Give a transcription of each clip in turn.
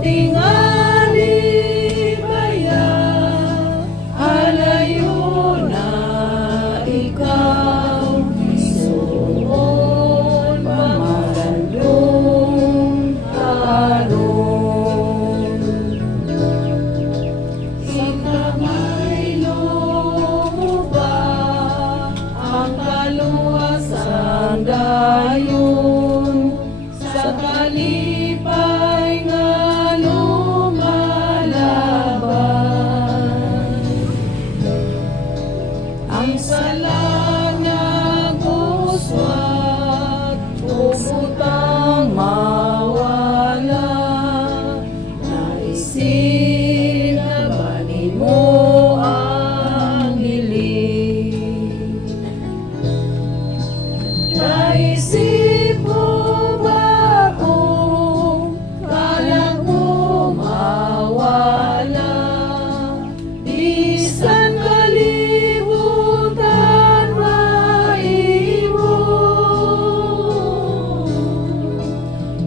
tingali baya, halayo na ikaw, isuon pamalandong karon. Ikamay luba ang kaluwasan dayon, sa kalipay nga lumalaban. Ang sala niya guswat, ubutang mawala, naisin na banin mo ang hiling. Naisip mo ba kung kailan mo mawala? Bisan kalibutan maimo,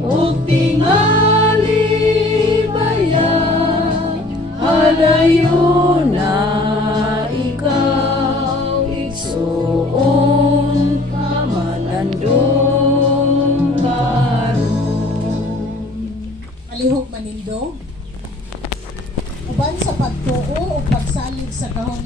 ug tingali baya, halayo na ikaw, igsuon pamalandong karon. Palihog manindog uban sa pagtuo o pagsalig sa kahon